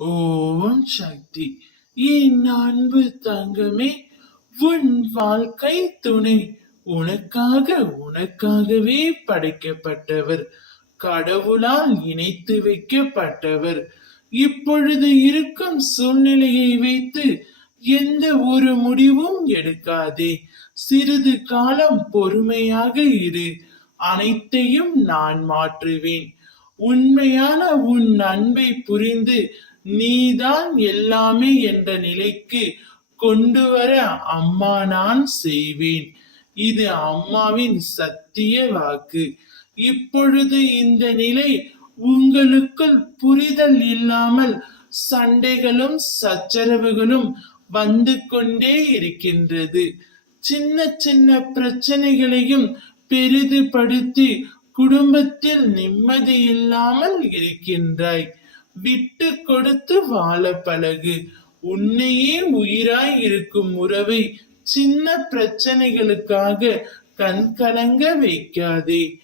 ஓம் சக்தி. என் அன்பு தங்கமே, உன் வாழ்க்கை துணை உனக்காகவே படைக்கப்பட்டவர், கடவுளால் இணைத்து வைக்கப்பட்டவர். இப்பொழுது இருக்கும் சூழ்நிலையை வைத்து எந்த ஒரு முடிவும் எடுக்காதே. சிறிது காலம் பொறுமையாக இரு. அனைத்தையும் நான் மாற்றுவேன். உண்மையான உன் அன்பை புரிந்து நீதான் எல்லாமே என்ற நிலைக்கு கொண்டு வர அம்மா நான் செய்வேன். இது அம்மாவின் சத்திய வாக்கு. இப்பொழுது இந்த நிலை உங்களுக்குள் புரிதல் இல்லாமல் சண்டைகளும் சச்சரவுகளும் வந்து கொண்டே இருக்கின்றது. சின்ன சின்ன பிரச்சனைகளையும் பெரிதுபடுத்தி குடும்பத்தில் நிம்மதி இல்லாமல் இருக்கின்றாய். விட்டு கொடுத்து வாழ பழகு. உன்னையே உயிராய் இருக்கும் உறவை சின்ன பிரச்சனைகளுக்காக கண்கலங்க வைக்காதே.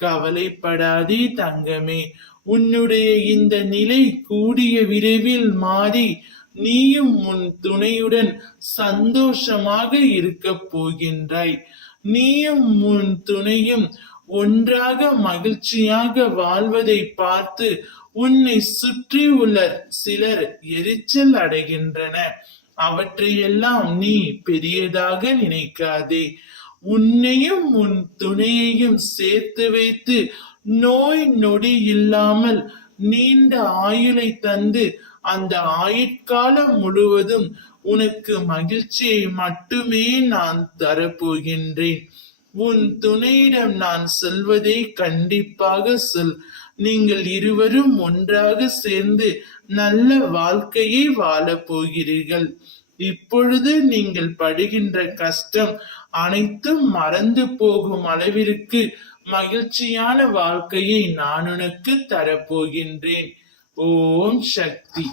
கவலைப்படாதே தங்கமே. உன்னுடைய இந்த நிலை கூடிய விரைவில் மாறி நீயும் உன் துணையுடன் சந்தோஷமாக இருக்க போகின்றாய். நீயும் உன் துணையும் ஒன்றாக மகிழ்ச்சியாக வாழ்வதை பார்த்து உன்னை சுற்றி உள்ள சிலர் எரிச்சல் அடைகின்றன. அவற்றையெல்லாம் நீ பெரியதாக நினைக்காதே. உன்னையும் உன் துணையையும் சேர்த்து வைத்து நோய் நொடி இல்லாமல் நீண்ட ஆயுளை தந்து அந்த ஆயுட்காலம் முழுவதும் உனக்கு மகிழ்ச்சியை மட்டுமே நான் தரப்போகின்றேன். உன் துணையிடம் நான் சொல்வதை கண்டிப்பாக சொல். நீங்கள் இருவரும் ஒன்றாக சேர்ந்து நல்ல வாழ்க்கையை வாழப் போகிறீர்கள். இப்பொழுது நீங்கள் படுகின்ற கஷ்டம் அனைத்தும் மறந்து போகும் அளவிற்கு மகிழ்ச்சியான வாழ்க்கையை நான் உனக்கு தரப்போகின்றேன். ஓம் சக்தி.